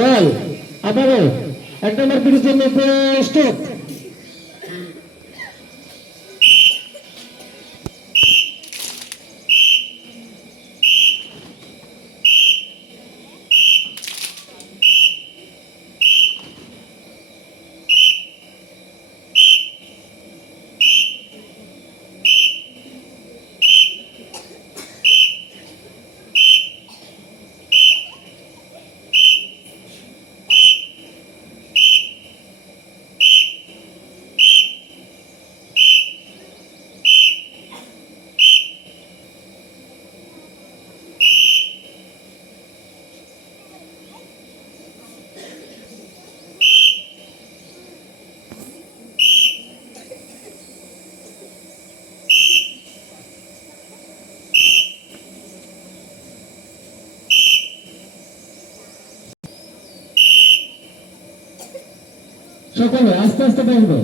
বল আবারও 1 নম্বর পিরিয়ডের জন্য প্রস্তুত। সকলে আস্তে আস্তে দেখবো।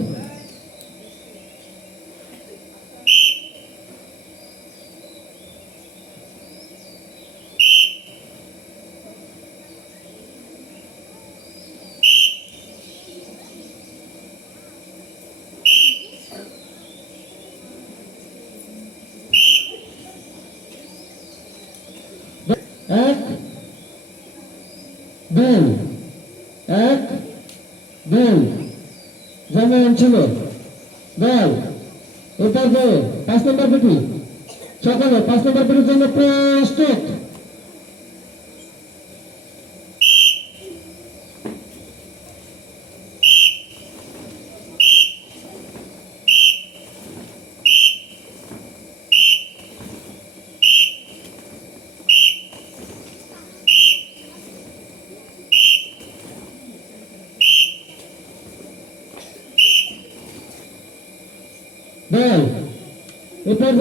এক দুই, এক দুই যেমন ছিল বল এরপর 5 নম্বর পিটি। সকলে 5 নম্বর পিটির জন্য প্রস্তুত। বল এরপর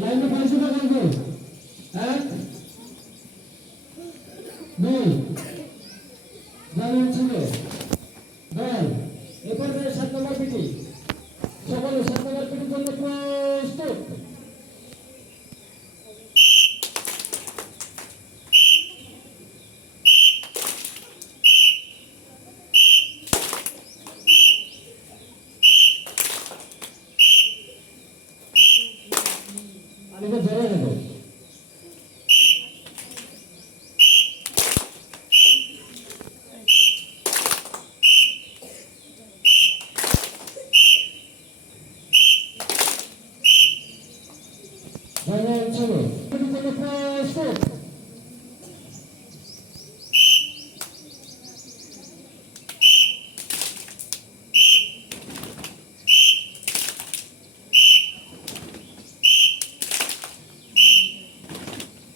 লাইনে 5 লাগবে। 1 2 যেমন ছিল বল এরপর 7 নম্বর পিটি। সকলে 7 নম্বর পিটির জন্য প্রস্তুত। আলিকে ধরে নেব।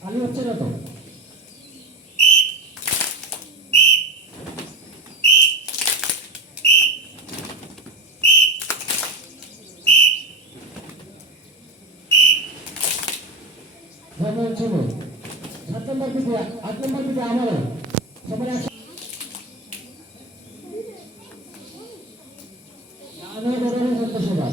আলি হচ্ছে না তো ছিল 7 নম্বর পিটি 8 নম্বর পিটি আমারও সবাই আমি বড় করতে সবাই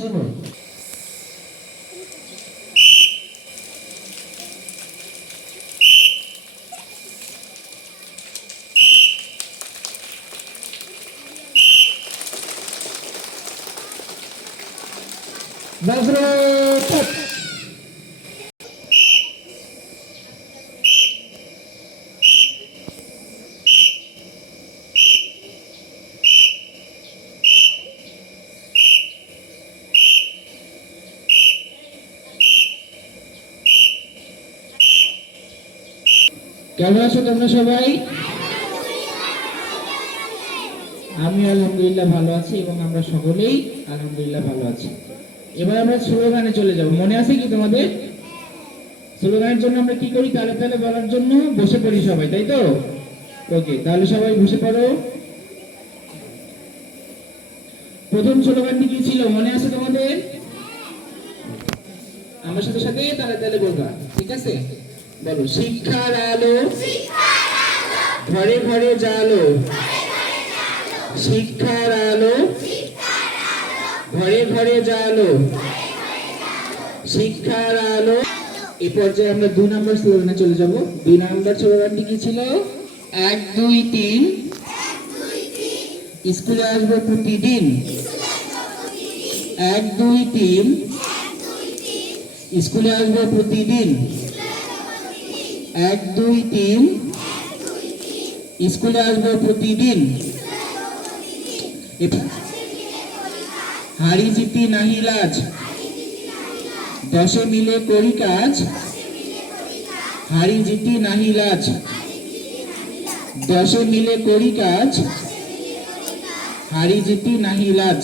ছিল Nazareth. কেমন আছো তোমরা সবাই? আমি আলহামদুলিল্লাহ ভালো আছি এবং আমরা সকলেই আলহামদুলিল্লাহ ভালো আছি। এবার আমরা স্লোগানে চলে যাব। মনে আছে কি তোমাদের? স্লোগানের জন্য আমরা কি করি? তালে তালে বলার জন্য বসে পড়ি সবাই, তাই তো? ওকে, তাহলে সবাই বসে পড়ো। প্রথম স্লোগানটি কি ছিল মনে আছে তোমাদের? আমার সাথে সাথে তালে তালে বলবা, ঠিক আছে? বলো, শিক্ষার আলো ঘরে ঘরে জালো, শিক্ষার আলো ঘরে ঘরে জালো, শিক্ষার আলো। এই পর্যায়ে আমরা 2 নম্বর স্লোগানে চলে যাব। 2 নম্বর স্লোগানটি কি ছিল? 1 2 3 স্কুলে আসবো প্রতিদিন। 1 2 3 স্কুলে আসবো প্রতিদিন। 1 2 3 স্কুলে আসবো প্রতিদিন। হারি জিতি নাহি লাজ, দশে মিলে করি কাজ। হারি জিতি নাহি লাজ, দশে মিলে করি কাজ। হারি জিতি নাহি লাজ।